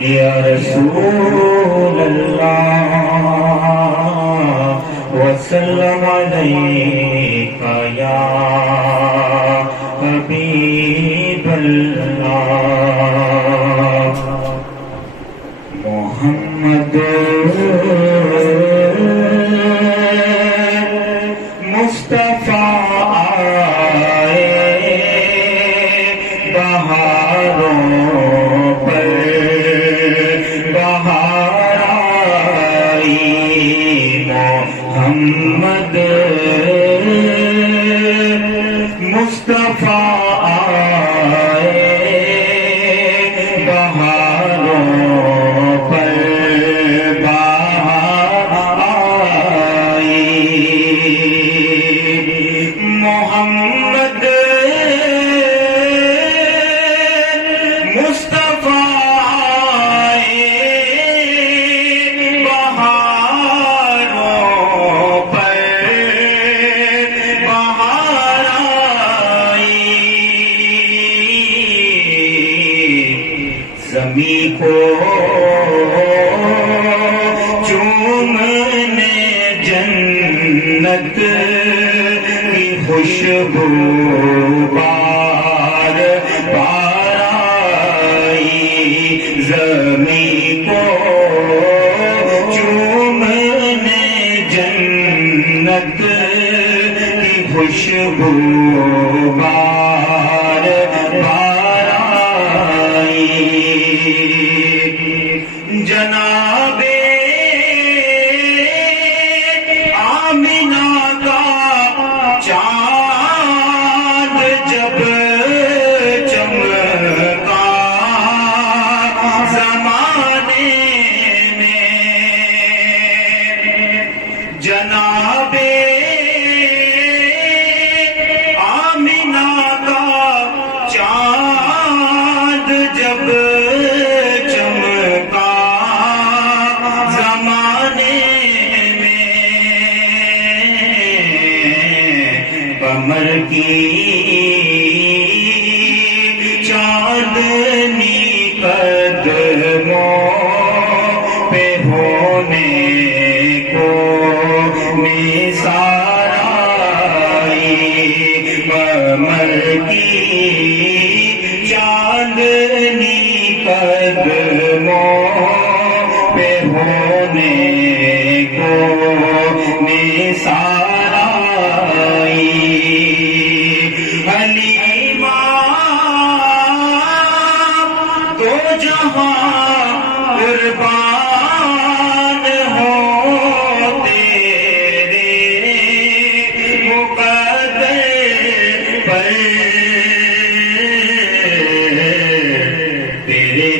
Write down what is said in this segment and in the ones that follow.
یا رسول اللہ وسلم علیک یا حبیب اللہ محمد مصطفیٰ محمد مصطفیٰ آئے بہاروں پر بہار آئی محمد مصطفیٰ زمین کو چومنے جنت کی خوشبو بار بار آئی زمین کو چومنے جنت کی خوشبو بار بار آئی جناب آمنہ کا چاند جب چمکا زمانے میں جناب آمنہ کا چاند جب قمر کی چاندنی قدموں پہ ہونے کو نثار آئی قمر کی چاندنی قدموں پہ ہونے کو نثار آئی حلیمہ دو جہاں قربان ہو تیرے مقدر پر تیرے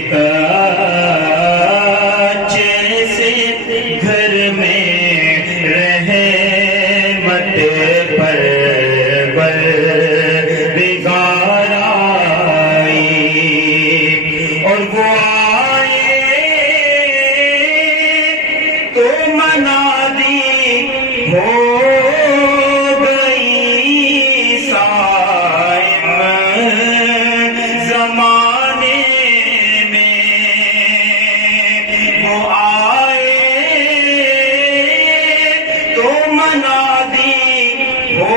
کچے سے گھر میں رحمت پر بگار آئی اور وہ آئے تو منادی ہو گئی صائم زمانے میں وہ آئے تو منادی ہو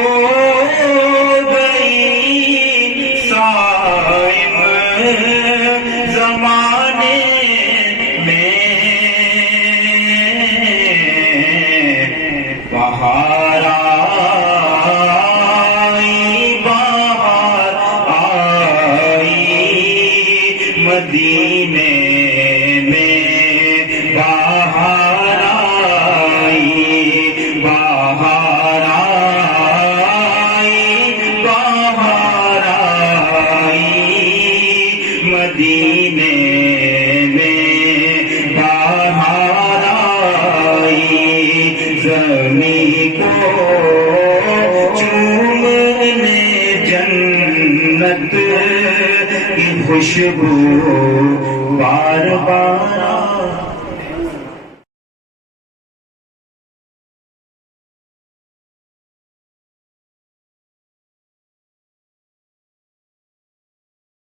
زمانے میں بہار آئی بہار آئی مدینے میں بہار آئی بہار آئی بہار آئی مدینے میں بہار آئی زمین کو چومنے جنت کی خوشبو بار بار